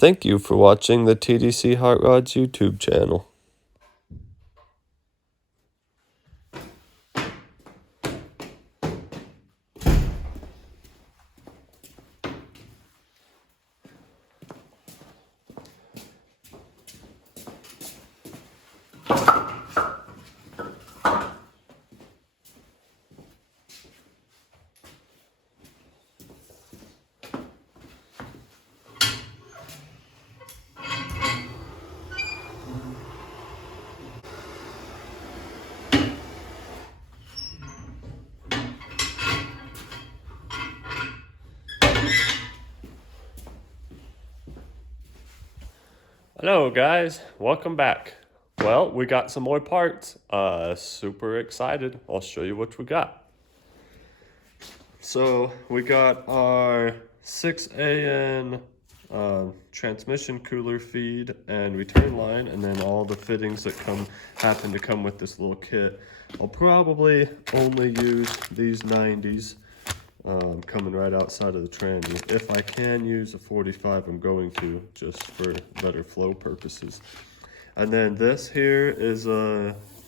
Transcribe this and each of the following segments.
Thank you for watching the TDC Hot Rods YouTube channel. Hello guys, welcome back. Well, we got some more parts. Super excited. I'll show you what we got. So we got our 6AN transmission cooler feed and return line, and then all the fittings that happen to come with this little kit. I'll probably only use these 90s coming right outside of the tranny. If I can use a 45, I'm going to, just for better flow purposes. And then this here is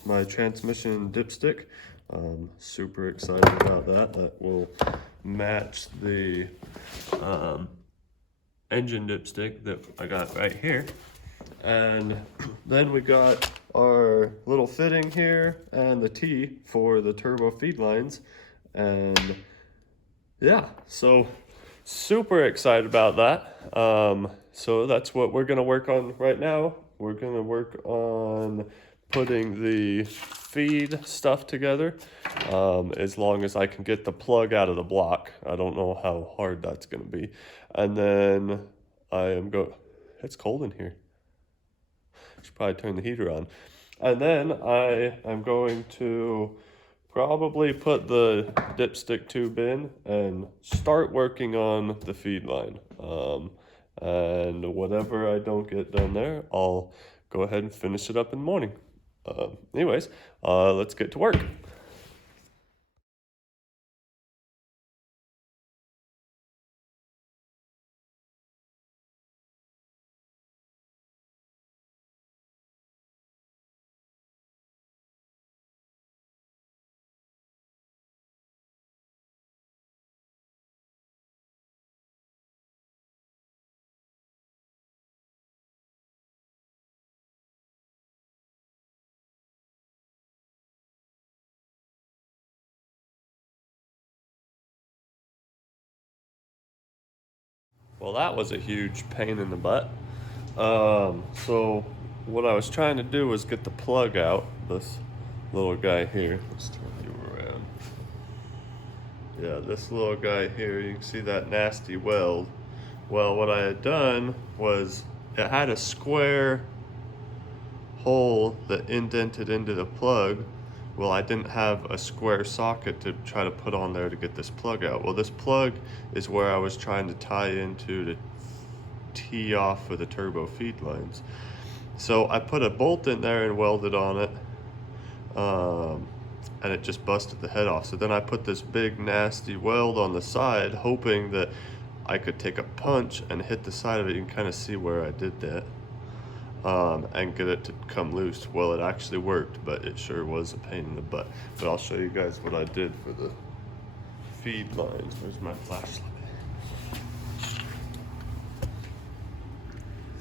my transmission dipstick. Super excited about that. That will match the engine dipstick that I got right here. And then we got our little fitting here and the T for the turbo feed lines. And yeah, so super excited about that. So that's what we're gonna work on right now. We're gonna work on putting the feed stuff together, as long as I can get the plug out of the block. I don't know how hard that's gonna be. And then it's cold in here. Should probably turn the heater on. And then I am going to probably put the dipstick tube in and start working on the feed line. And whatever I don't get done there, I'll go ahead and finish it up in the morning. Anyways, let's get to work. Well, that was a huge pain in the butt. So what I was trying to do was get the plug out, this little guy here. Let's turn you around. Yeah, this little guy here, you can see that nasty weld. Well, what I had done was it had a square hole that indented into the plug. Well, I didn't have a square socket to try to put on there to get this plug out. Well, this plug is where I was trying to tie into to tee off for the turbo feed lines. So I put a bolt in there and welded on it, and it just busted the head off. So then I put this big nasty weld on the side, hoping that I could take a punch and hit the side of it. You can kind of see where I did that, and get it to come loose. Well, it actually worked, but it sure was a pain in the butt. But I'll show you guys what I did for the feed lines. Where's my flashlight?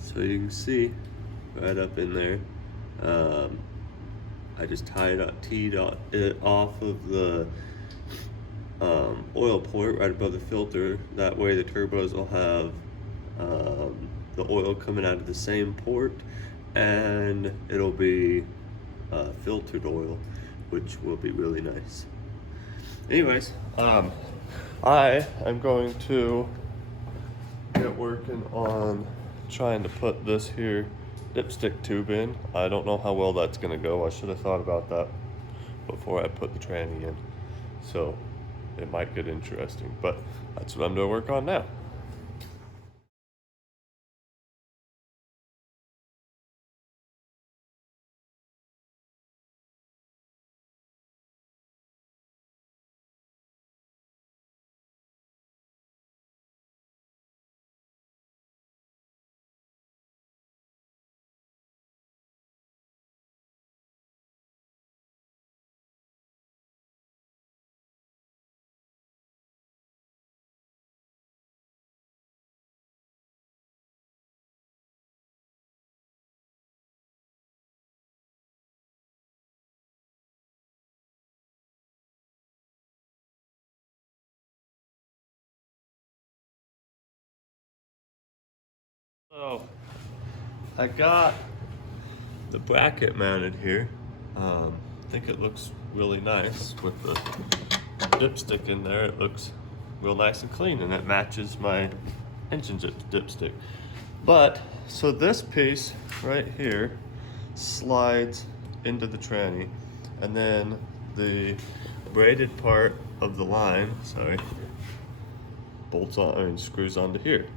So you can see right up in there, I just teed it off of the oil port right above the filter. That way the turbos will have the oil coming out of the same port, and it'll be filtered oil, which will be really nice. Anyways, I am going to get working on trying to put this here dipstick tube in. I don't know how well that's gonna go. I should have thought about that before I put the tranny in. So it might get interesting, but that's what I'm gonna work on now. So I got the bracket mounted here. I think it looks really nice with the dipstick in there. It looks real nice and clean, and it matches my engine dipstick. But so this piece right here slides into the tranny, and then the braided part of the line, bolts on and screws onto here.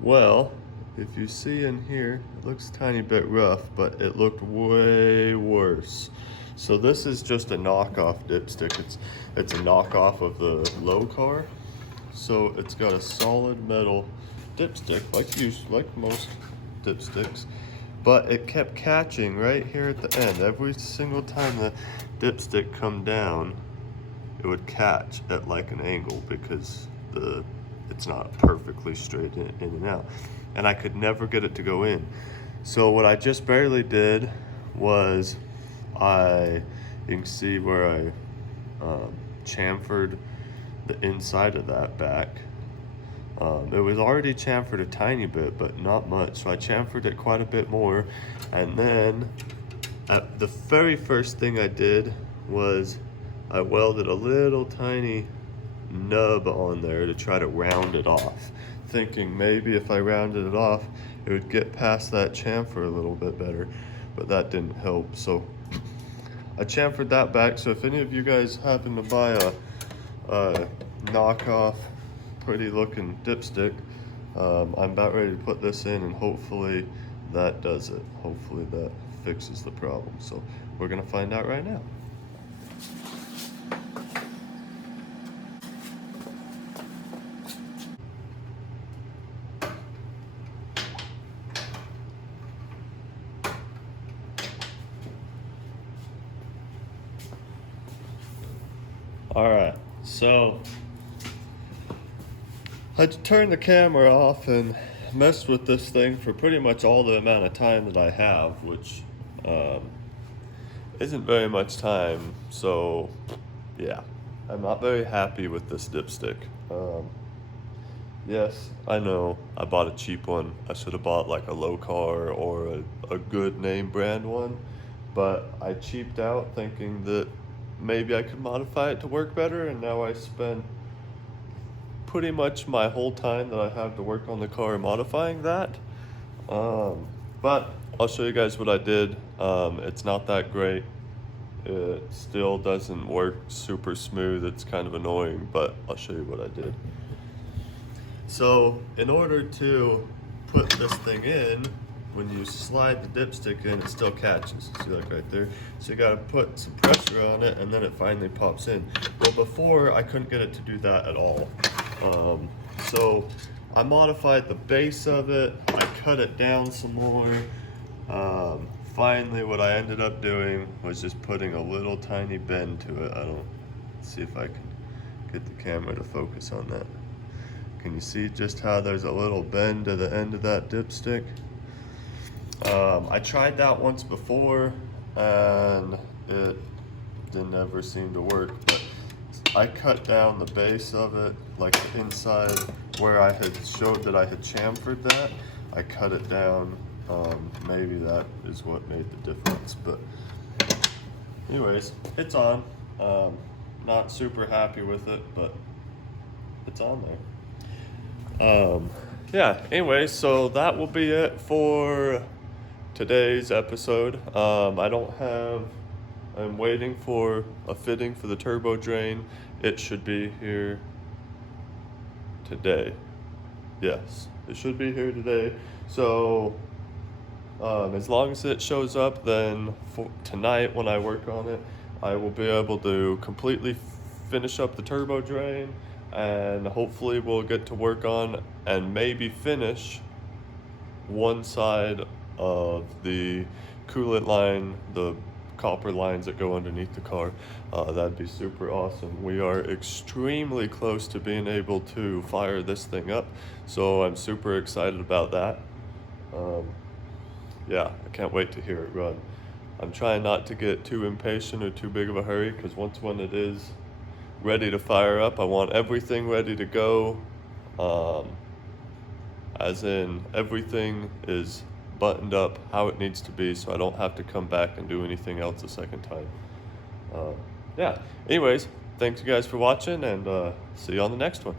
Well, if you see in here, it looks a tiny bit rough, but it looked way worse. So this is just a knockoff dipstick. It's a knockoff of the low car. So it's got a solid metal dipstick, like most dipsticks, but it kept catching right here at the end. Every single time the dipstick come down, it would catch at like an angle because it's not perfectly straight in and out. And I could never get it to go in. So what I just barely did was you can see where I chamfered the inside of that back. It was already chamfered a tiny bit, but not much. So I chamfered it quite a bit more. And then the very first thing I did was I welded a little tiny nub on there to try to round it off, thinking maybe if I rounded it off, it would get past that chamfer a little bit better, but that didn't help. So I chamfered that back. So if any of you guys happen to buy a knockoff pretty looking dipstick, I'm about ready to put this in, and hopefully that does it. Hopefully that fixes the problem. So we're gonna find out right now. All right, so I turned the camera off and messed with this thing for pretty much all the amount of time that I have, which isn't very much time. So yeah, I'm not very happy with this dipstick. Yes, I know I bought a cheap one. I should have bought like a low car or a good name brand one, but I cheaped out thinking that maybe I could modify it to work better, and now I spent pretty much my whole time that I have to work on the car modifying that. But I'll show you guys what I did. It's not that great. It still doesn't work super smooth. It's kind of annoying, but I'll show you what I did. So in order to put this thing in, when you slide the dipstick in, it still catches. See, like right there? So you gotta put some pressure on it, and then it finally pops in. Well, before, I couldn't get it to do that at all. So I modified the base of it. I cut it down some more. Finally, what I ended up doing was just putting a little tiny bend to it. Let's see if I can get the camera to focus on that. Can you see just how there's a little bend to the end of that dipstick? I tried that once before, and it didn't ever seem to work, but I cut down the base of it, like the inside where I had showed that I had chamfered that. I cut it down. Maybe that is what made the difference, but anyways, it's on. Not super happy with it, but it's on there. Yeah, anyway, so that will be it for today's episode. I'm waiting for a fitting for the turbo drain. It should be here today. Yes, it should be here today. So as long as it shows up, then for tonight when I work on it, I will be able to completely finish up the turbo drain, and hopefully we'll get to work on and maybe finish one side of the coolant line, the copper lines that go underneath the car. That'd be super awesome. We are extremely close to being able to fire this thing up, so I'm super excited about that. Yeah, I can't wait to hear it run. I'm trying not to get too impatient or too big of a hurry, because when it is ready to fire up, I want everything ready to go. as in everything is buttoned up how it needs to be, so I don't have to come back and do anything else a second time. Yeah, anyways, thanks you guys for watching, and see you on the next one.